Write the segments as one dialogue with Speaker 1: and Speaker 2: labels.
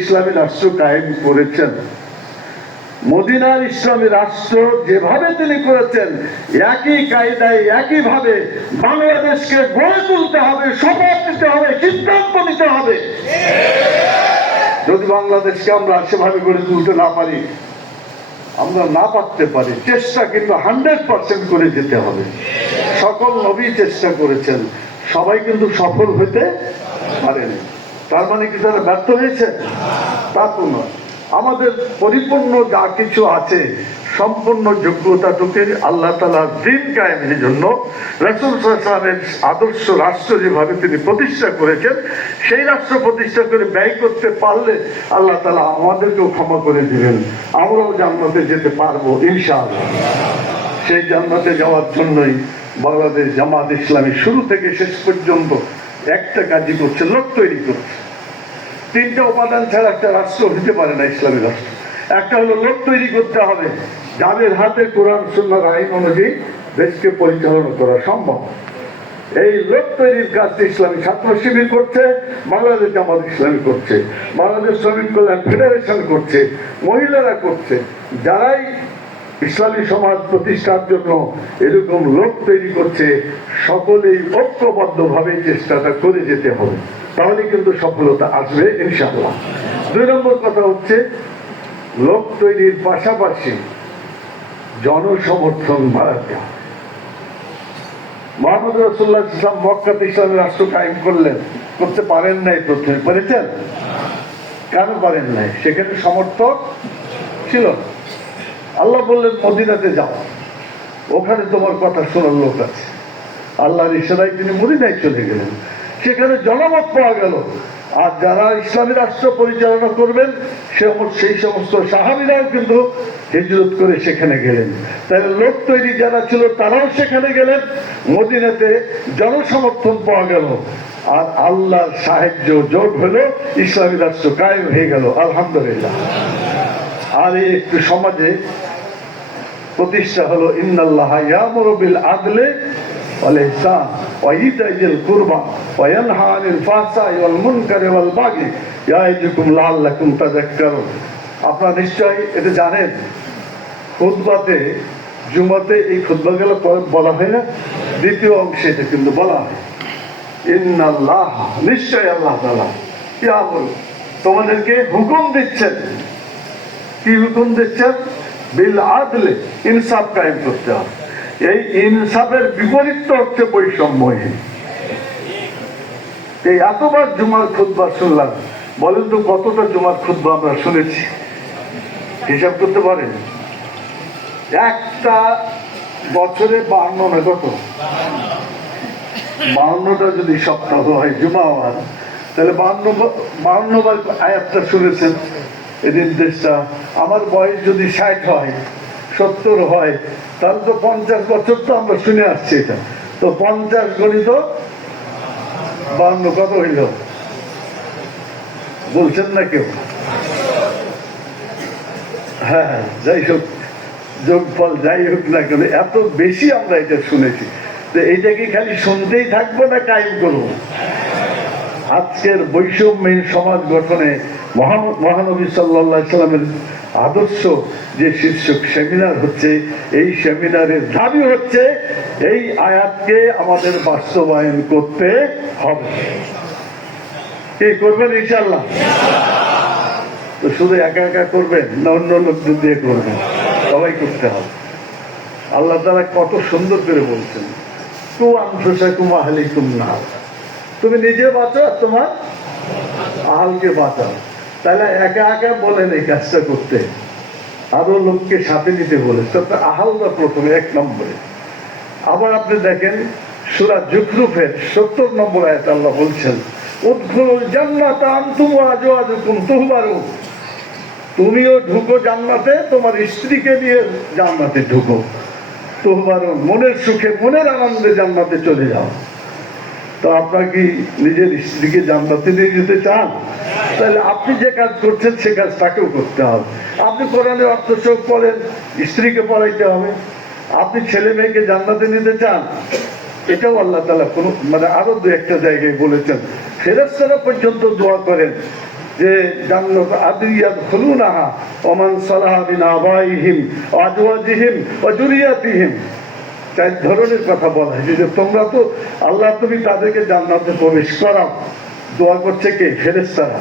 Speaker 1: ইসলামী রাষ্ট্র কায়েম করেছেন। মদিনার ইসলামী রাষ্ট্র যেভাবে তিনি করেছেন, একই কায়দায় বাংলাদেশকে গড়ে তুলতে হবে, শপথ নিতে হবে, সিদ্ধান্ত নিতে হবে। যদি বাংলাদেশকে আমরা সেভাবে গড়ে তুলতে না পারি, আমরা না পারতে পারি, চেষ্টা কিন্তু হান্ড্রেড পার্সেন্ট করে যেতে হবে। সকল নবী চেষ্টা করেছেন, সবাই কিন্তু সফল হতে পারেনি। তার মানে কি তারা ব্যর্থ হয়েছে? তা তো নয়। আমাদের পরিপূর্ণ যা কিছু আছে, সম্পূর্ণ যোগ্যতাটুকে আল্লাহ তালার দিন কায়েমের জন্য রসুল সাল্লামের আদর্শ রাষ্ট্র যেভাবে তিনি প্রতিষ্ঠা করেছেন, সেই রাষ্ট্র প্রতিষ্ঠা করে ব্যয় করতে পারলে আল্লাহ তালা আমাদেরকেও ক্ষমা করে দিবেন। আমরাও জান্নাতে যেতে পারব ইনশাআল্লাহ। সেই জান্নাতে যাওয়ার জন্যই বাংলাদেশ জামাত ইসলামী শুরু থেকে শেষ পর্যন্ত একটা কাজই করছে লোক তৈরি করছে তিনটা উপাদান ছাড়া একটা রাষ্ট্র হতে পারে না ইসলামী রাষ্ট্র। একটা হলো লোক তৈরি করতে হবে। যাদের হাতে কোরআন সুন্নার আইন অনুযায়ী দেশকে পরিচালনা করা সম্ভব। এই লোক তৈরির কাজটি ইসলামী ছাত্র শিবির করছে, বাংলাদেশ জামাত ইসলামী করছে, বাংলাদেশ শ্রমিক কল্যাণ ফেডারেশন করছে, মহিলারা করছে। যারাই ইসলামী সমাজ প্রতিষ্ঠার জন্য এরকম লোক তৈরি করছে, সকলেই ঐক্যবদ্ধভাবে চেষ্টাটা করে যেতে হবে। তাহলে কিন্তু সফলতা আসবে, ইনশাআল্লাহ। দুই নম্বর কথা হচ্ছে, লোক তৈরির পাশাপাশি জনসমর্থন বাড়াতে হবে। মোহাম্মদ রসুল্লাহ ইসলাম মক্কাতে ইসলামের রাষ্ট্র কায়েম করলেন। করতে পারেন নাই প্রথমে পেরেছেন কেন পারেন নাই? সেখানে সমর্থক ছিল না। আল্লাহ বললেন, মদিনাতে যাও। ওখানে তোমার কথা শোনার লোক আছে। আল্লাহর ইশারায় তিনি মদিনায় চলে গেলেন। সেখানে জনমত পাওয়া গেল। আর যারা ইসলামী রাষ্ট্র পরিচালনা করবেন সেই সমস্ত সাহাবিরাও কিন্তু হিজরত করে সেখানে গেলেন। তাই লোক তৈরি যারা ছিল, তারাও সেখানে গেলেন। মদিনাতে জনসমর্থন পাওয়া গেল। আর আল্লাহর সাহায্য জোট হলো, ইসলামী রাষ্ট্র কায়েম হয়ে গেল। আলহামদুলিল্লাহ। আর একটু সমাজে প্রতিষ্ঠা হলো বিল আদলে আপনারা নিশ্চয়ই এটা জানেন, খুতবাতে, জুমাতে এই খুতবাগুলো বলা হয় না? দ্বিতীয় অংশে এটা কিন্তু বলা হয়। নিশ্চয় আল্লাহ ইয়ামুরু তোমাদেরকে হুকুম দিচ্ছেন। কি হুকুম দিচ্ছেন? ইনসাফ কায়েম করতে হবে। এই ইনসাফের বিপরীত হচ্ছে বৈষম্যহীন। এই এতবার জুমার খুদ্া শুনলাম। বলেন তো কতটা জুমার খুদ্া আমরা শুনেছি? হিসাব করতে পারেন? একটা বছরে বান্ন না কত? বাউন্নটা যদি সপ্তাহ হয়, জুমা হওয়ার, তাহলে বাউন্ন বাউন্ন বার আয়াতটা শুনেছেন। এই নির্দেশটা আমার বয়স যদি ষাট হয়, সত্তর হয়, তাহলে তো পঞ্চাশ বছর তো আমরা শুনে আসছি এটা। তো পঞ্চাশ গণিত বাউন্ন কত হইল? বলছেন না কেউ? হ্যাঁ হ্যাঁ যাই হোক, যোগফল যাই হোক না কেন, এত বেশি আমরা এটা শুনেছি। তো এইটা কি খালি শুনতেই থাকব না কায়েম করব? আজকের বৈষম্যহীন সমাজ গঠনে মহান- মহানবী সাল্লাহ সাল্লামের আদর্শ যে শীর্ষক সেমিনার হচ্ছে, এই সেমিনারের দাবি হচ্ছে, এই আয়াতকে আমাদের বাস্তবায়ন করতে হবে। কি করবেন ইনশাল্লাহ তো শুধু একা একা করবেন না অন্য লোকদের দিয়ে করবেন? সবাই করতে হবে। আল্লাহ তারা কত সুন্দর করে বলছেন তু আনফুসা কুমা হালিকুম না তুমি নিজে বাঁচো আর তোমার আহালকে বাঁচাও। তাহলে একা একা বলেন এই কাজটা করতে। আরও লোককে সাথে নিতে বলে। তবে আহালটা প্রথমে এক নম্বরে। আবার আপনি দেখেন, সুরা জুকরুফের সত্তর নম্বর আয়াত আল্লাহ বলছেন উদ্খুল জান্নাত আনতুম আজওয়াজুকুম তুহবারু তুমিও ঢুকো জান্নাতে, তোমার স্ত্রীকে নিয়ে জান্নাতে ঢুকো। তুহবারু মনের সুখে, মনের আনন্দে জান্নাতে চলে যাও। তো আপনার কি নিজের স্ত্রীকে জান্নাতে নিয়ে যেতে চান? তাহলে আপনি যে কাজ করছেন, সে কাজ তাকেও করতে হবে। আপনি কোরআনের অর্থ চোখ পড়েন স্ত্রীকে পড়াইতে হবে। আপনি ছেলে মেয়েকে জান্নাতে নিতে চান, এটাও আল্লাহ তালা কোনো মানে আরও দু একটা জায়গায় বলেছেন। ফেরেস্তারা পর্যন্ত দোয়া করেন যে, জান্নাত আদিয়াত খুলুনাহা, ওমান সালাহা বিন আবাইহিম, আজওয়াজিহিম ওয়া চার ধরনের কথা বলা হয়েছে যে তোমরা তো আল্লাহ তুমি তাদেরকে জান্নাতে প্রবেশ করাও, দোয়া করছে কে? ফেরেস্তারা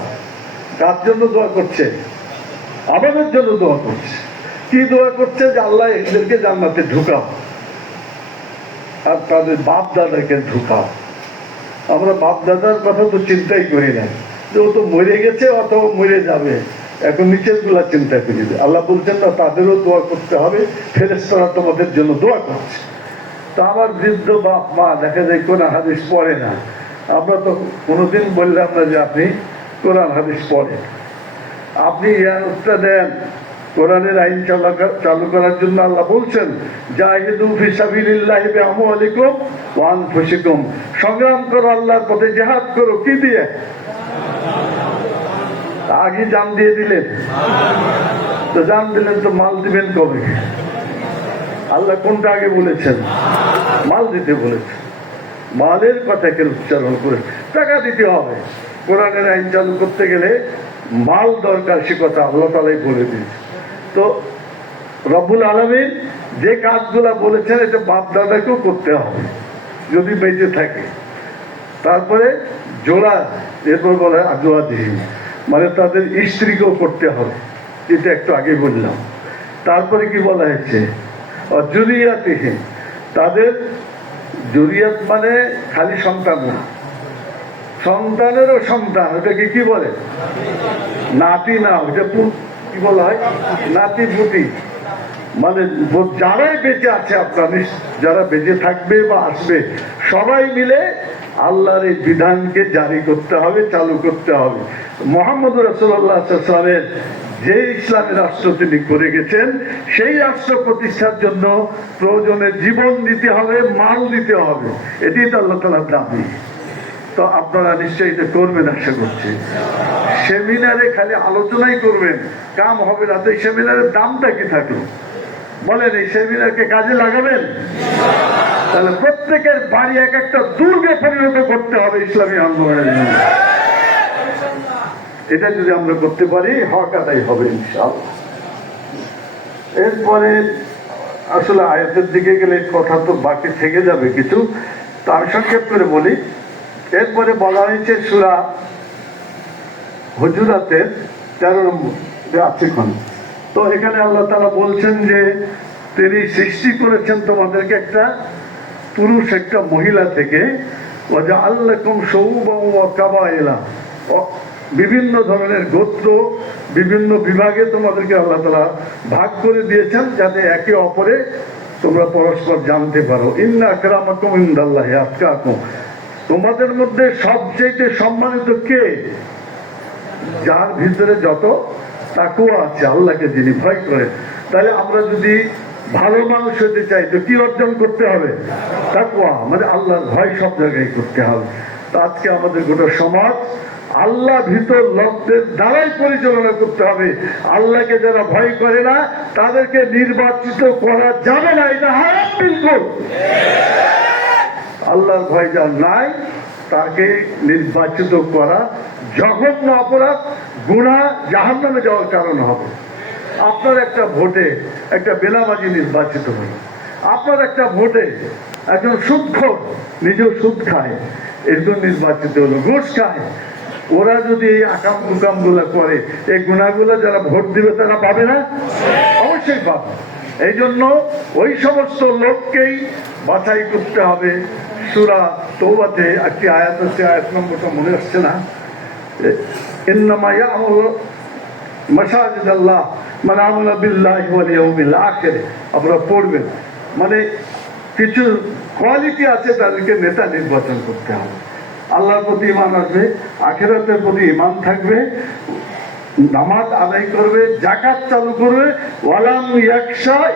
Speaker 1: কার জন্য দোয়া করছে? আমাদের জন্য দোয়া করছে। কি দোয়া করছে যে আল্লাহ এদেরকে জান্নাতে ঢুকাও? আর তাদের বাপ দাদাকে ঢুকাও। আমরা বাপ দাদার কথা তো চিন্তাই করি না। যে ও তো মরে গেছে, অথবা মরে যাবে। এখন নিচেরগুলা চিন্তা করি আল্লাহ বলছেন, না, তাদেরও দোয়া করতে হবে। ফেরেস্তরা তোমাদের জন্য দোয়া করছে। তা আমার বৃদ্ধ বাপ, মা, দেখা যায় কোন হাদিস পড়ে না। আমরা তো কোনোদিন বললাম না যে আপনি কোরআন হাদিস পড়েন। আপনি ইয়ারটা দেন। কোরআনের আইন চালু করার জন্য আল্লাহ বলছেন সংগ্রাম করো আল্লাহর পথে, জিহাদ করো, কি দিয়ে? আগে জান দিয়ে দিলেন। তো জান দিলেন, তো মাল দিবেন কবে? আল্লাহ কোনটা আগে বলেছেন? মাল দিতে বলেছেন মালের কথাকে উচ্চারণ করে টাকা দিতে হবে। কোরআনের আইন চালু করতে গেলে মাল দরকার, সে কথা আল্লাহ তালাই বলে দিয়েছে। তো রব্বুল আলমীর যে কাজগুলা বলেছেন, এটা বাপ দাদাকেও করতে হবে, যদি বেঁচে থাকে। তারপরে জোড়া, এরপর বলে আজোয়া দিহি মানে তাদের স্ত্রীকেও করতে হবে। এটা একটু আগে বললাম। তারপরে কি বলা হয়েছে? জুরিয়াতিহীন তাদের জুরিয়াত মানে খালি সন্তান না। সন্তানেরও সন্তান, ওটাকে কি বলে? নাতি না ওটা কি বলা হয়? নাতি পুতি। মানে যারাই বেঁচে আছে আপনার যারা বেঁচে থাকবে বা আসবে, সবাই মিলে আল্লাহর এই বিধানকে জারি করতে হবে, চালু করতে হবে। মোহাম্মদ রসুল্লাহামের যে ইসলামী রাষ্ট্র তিনি করে গেছেন, সেই রাষ্ট্র প্রতিষ্ঠার জন্য প্রয়োজনে জীবন দিতে হবে, মাল দিতে হবে। এটি তো আল্লাহ তালার দাবি। তো আপনারা নিশ্চয়ই এটা করবেন, আশা করছি। সেমিনারে খালি আলোচনাই করবেন। কাম হবে না, তো এই সেমিনারের দামটা কি থাকল? বলেন, এই সেমিনারকে কাজে লাগাবেন? তাহলে প্রত্যেকের বাড়ি এক একটা দুর্গে পরিণত করতে হবে ইসলামী আন্দোলনের জন্য। এটা যদি আমরা করতে পারি, হক আদায় হবে ইনশাআল্লাহ। এরপরে আসলে আয়াতের দিকে গেলে কথা তো বাকি থেকে যাবে কিছু। তার সংক্ষেপ করে বলি, এরপরে বলা হয়েছে সুরা হুজুরাতের তেরো নম্বর আছে। তো এখানে আল্লাহ তালা বলছেন যে, তিনি সৃষ্টি করেছেন তোমাদেরকে একটা পুরুষ, একটা মহিলা থেকে আল্লাহ কম কাবা এলা বিভিন্ন ধরনের গোত্র, বিভিন্ন বিভাগে তোমাদেরকে আল্লাহ তালা ভাগ করে দিয়েছেন যাতে একে অপরে তোমরা পরস্পর জানতে পারো। ইন্না আকরামাকুম ইন্দাল্লাহ আতকাকুম। তোমাদের মধ্যে সবচেয়ে সম্মানিত কে? যার ভিতরে যত তাকুয়া আছে, আল্লাহকে যিনি ভয় করে। তাহলে আমরা যদি ভালো মানুষ হতে চাই, তো কি অর্জন করতে হবে? তাকুয়া। মানে আল্লাহর ভয় সব জায়গায় করতে হবে। আজকে আমাদের গোটা সমাজ আল্লাহ ভিতর লোকদের দ্বারাই পরিচালনা করতে হবে। আল্লাহকে যারা ভয় করে না, তাদেরকে নির্বাচিত করা যাবে না। এটা হারাম আল্লাহর ভয় যার নাই, তাকে নির্বাচিত করা জঘন্য অপরাধ গুণা জাহান্নামে যাওয়ার কারণ হবে। আপনার একটা ভোটে একটা বেলাবাজি নির্বাচিত হলো। আপনার একটা ভোটে একজন সুদখোর নিজেও সুদ খায় এরকম নির্বাচিত হলো, ঘুষ খায়। ওরা যদি এই আকাম কুকামগুলো করে, এই গুণাগুলো যারা ভোট দিবে তারা পাবে না? অবশ্যই পাবে। এই জন্য ওই সমস্ত লোককেই বাছাই করতে হবে। সুরা তৌবাতে একটি আয়াত আছে, আয়াত নম্বরটা মনে আসছে না। আল্লাহ মানে মানে কিছু কোয়ালিটি আছে তাদেরকে নেতা নির্বাচন করতে হবে। আল্লাহর প্রতি ইমান আসবে, আখেরাতের প্রতি ইমান থাকবে, নামাজ আদায় করবে জাকাত চালু করবে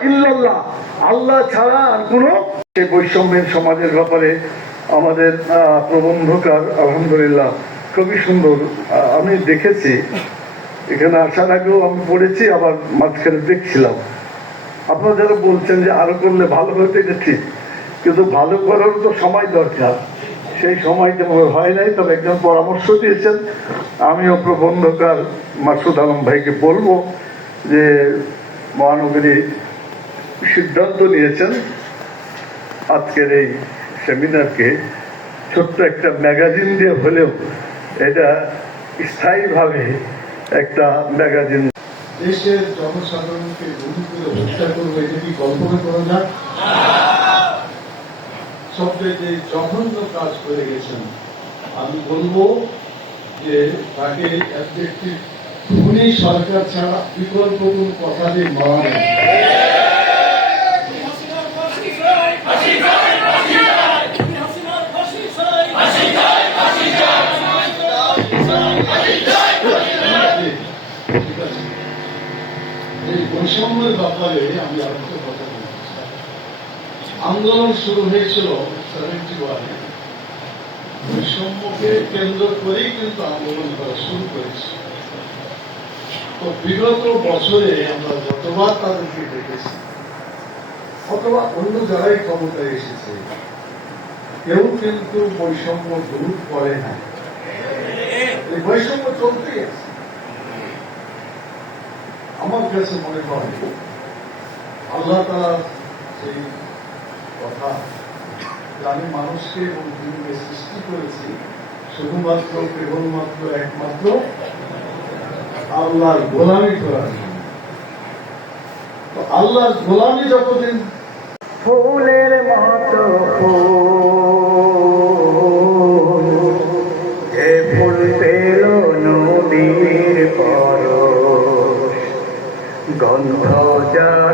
Speaker 1: ইল্লাল্লাহ। আল্লাহ ছাড়া আর কোনো এই বৈষম্যের সমাজের ব্যাপারে আমাদের প্রবন্ধকার, আলহামদুলিল্লাহ, খুবই সুন্দর আমি দেখেছি। এখানে আসার আগেও আমি পড়েছি, আবার মাঝখানে দেখছিলাম। আপনারা যারা বলছেন যে আরও করলে ভালো হতো ঠিক। কিন্তু ভালো করার তো সময় দরকার।
Speaker 2: সেই সময় তেমন হয় নাই, তবে একজন পরামর্শ দিয়েছেন। আমিও প্রবন্ধকার মাসুদ আলম ভাইকে বলব যে মহানগরী সিদ্ধান্ত নিয়েছেন আজকের এই সেমিনারকে ছোট্ট একটা ম্যাগাজিন দিয়ে হলেও এটা স্থায়ীভাবে একটা ম্যাগাজিন।
Speaker 1: দেশের জনসাধারণকে হত্যা করব এটা কি কল্পনা করা যায়। সবচেয়ে জঘন্য কাজ করে গেছেন, আমি বলব যে তাকে এক ব্যক্তি খুনি সরকার ছাড়া বিকল্প কোন কথা দিয়ে মারা
Speaker 3: হাসিনার ফাঁসি চাই ফাঁসি
Speaker 1: আন্দোলন শুরু হয়েছিল সেভেন্টি ওয়ানে বৈষম্যকে কেন্দ্র করেই কিন্তু আন্দোলন করা শুরু করেছে। তো বিগত বছরে আমরা যতবার তাদেরকে দেখেছি, অথবা অন্য যারাই ক্ষমতায় এসেছে, কেউ কিন্তু বৈষম্য দূর করে না। বৈষম্য চলতেই আছে। আমার কাছে মনে হয়, আল্লাহ তারা সেই কথা আমি মানুষকে এবং দিনকে সৃষ্টি করেছি শুধুমাত্র কেবলমাত্র একমাত্র আল্লাহর গোলামি করার তো আল্লাহর গোলামি যতদিন
Speaker 2: ফুলের মতো যে গন্ধ যারা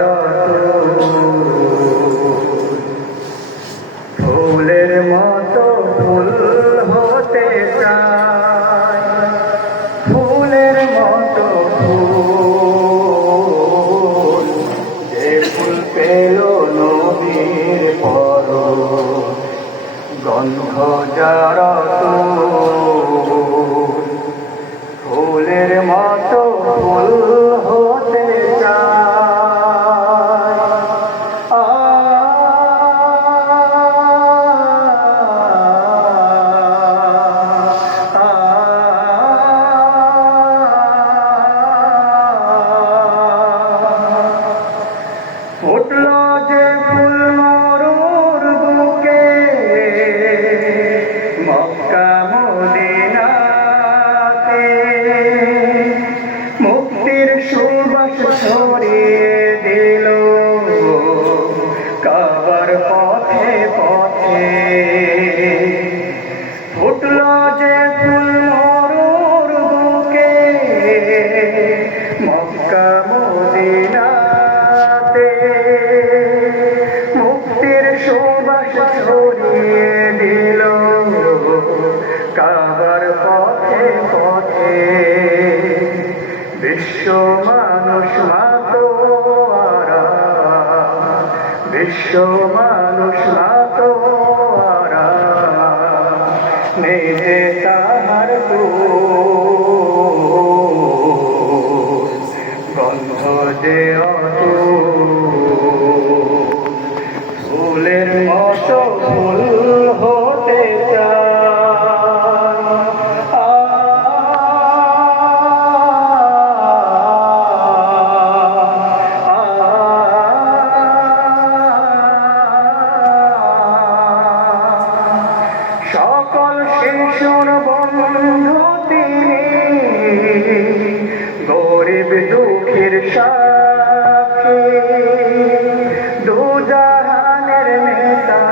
Speaker 2: বিশ্ব মানুষ মাতোয়ারা বিশ্ব সকল শিশুর বন্ধু তিনি গরিব দুঃখের সাথী দুজাহানের নেতা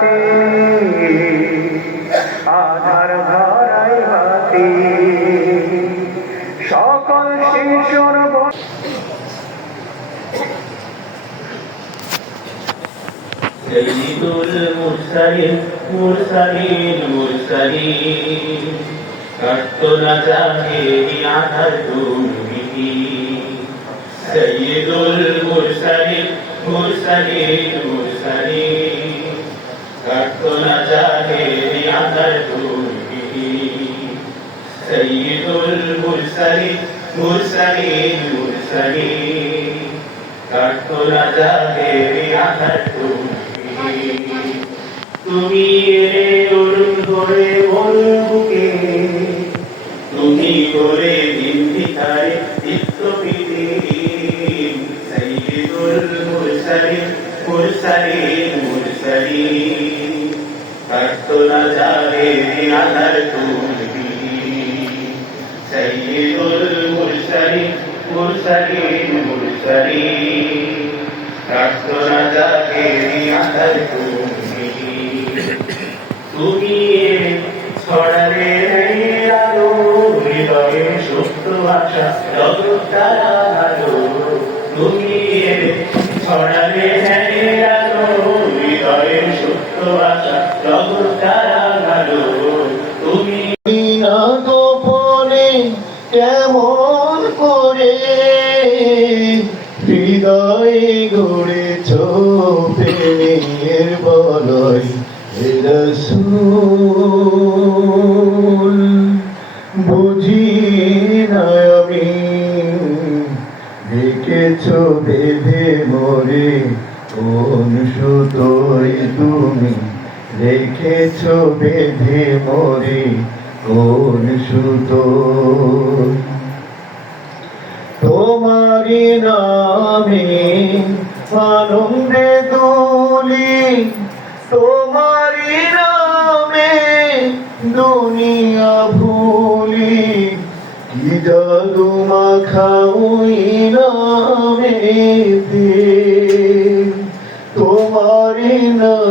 Speaker 2: তিনি আধার ধরাই বাতি সকল শিশুর বন্ধু
Speaker 4: سيد المرسلين মুরসালিন মুরসালিন কাটতলা জাহেরিয়া ধরুমিহি সৈয়দুল মুরসালিন মুরসালিন মুরসালিন কাটতলা জাহেরিয়া ধরুমিহি সৈয়দুল মুরসালিন মুরসালিন মুরসালিন কাটতলা জাহেরিয়া ধরুমিহি তুমি এলে অরুণ করে মন তুমি বলে নিন্দিতারে চিত্ত পিতে মুরসালিন মুরসালিন প্রার্থনা যাবে আধার তুমি সাইয়্যিদুল মুরসালিন মুরসালিন মুরসালিন প্রার্থনা যাবে আধার তুমি তুমি ছড়ালে আলো হৃদয়ে সত্য আশা জগৎ তারা
Speaker 5: রসূল বুঝি আমি। দেখেছ বেঁধে মরে কোন সুতোয় তুমি। রেখেছ বেঁধে মরে কোন সুতো তোমারি নামে আনন্দে জাদু মাখাউই নামেতে তোমারি নামে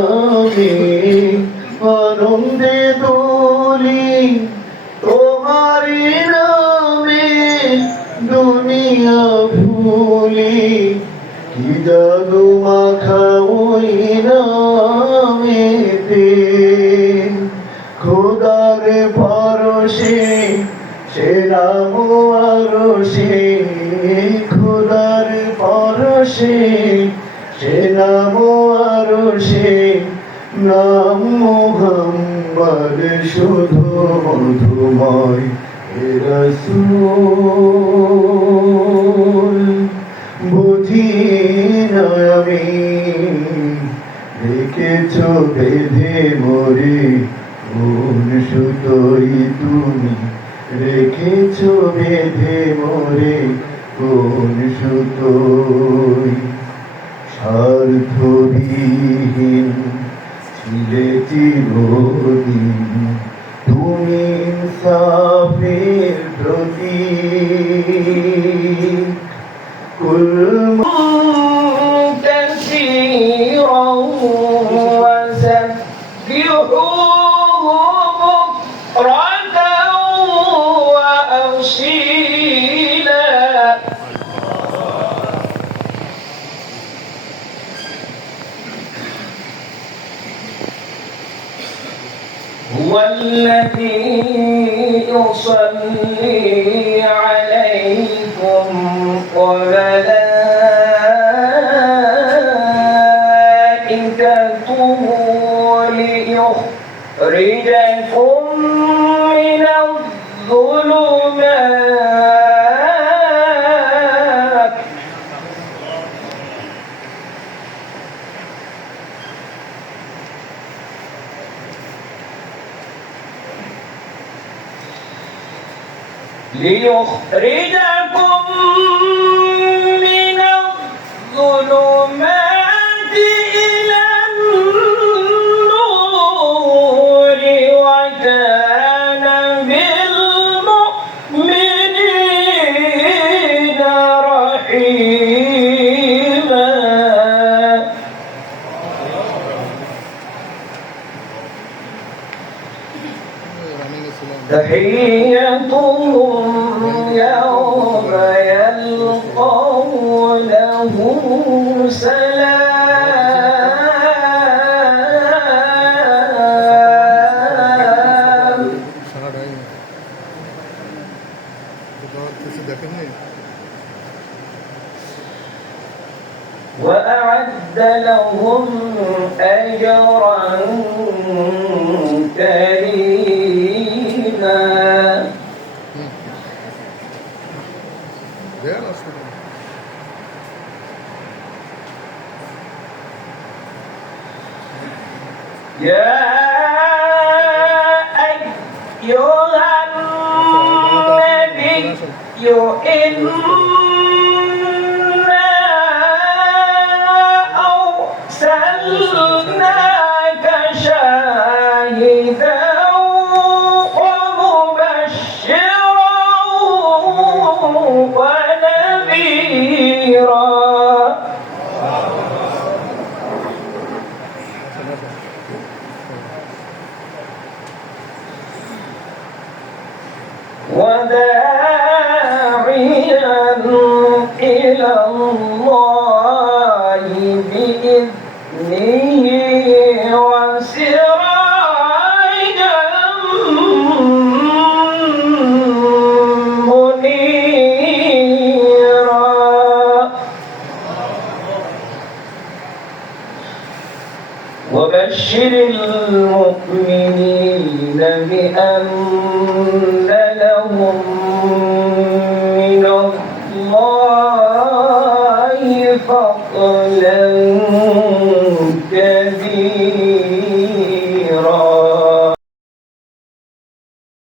Speaker 5: শুধু মধুময় হে রসূল, বুঝি আমি দেখেছ বেঁধে মরে কোন সুতোই তুমি রেখেছ বেঁধে মরে কোন সুতোই স্বার্থবিহীন ছিলে চিরদিন তুমি ইনসাফের প্রতি কুল
Speaker 6: كثيرا وسبحوه بكرة وأصيلا هو الذي يصلي عليكم وملائكته ليخرجكم يا أيها النبي إنا الله بإذنه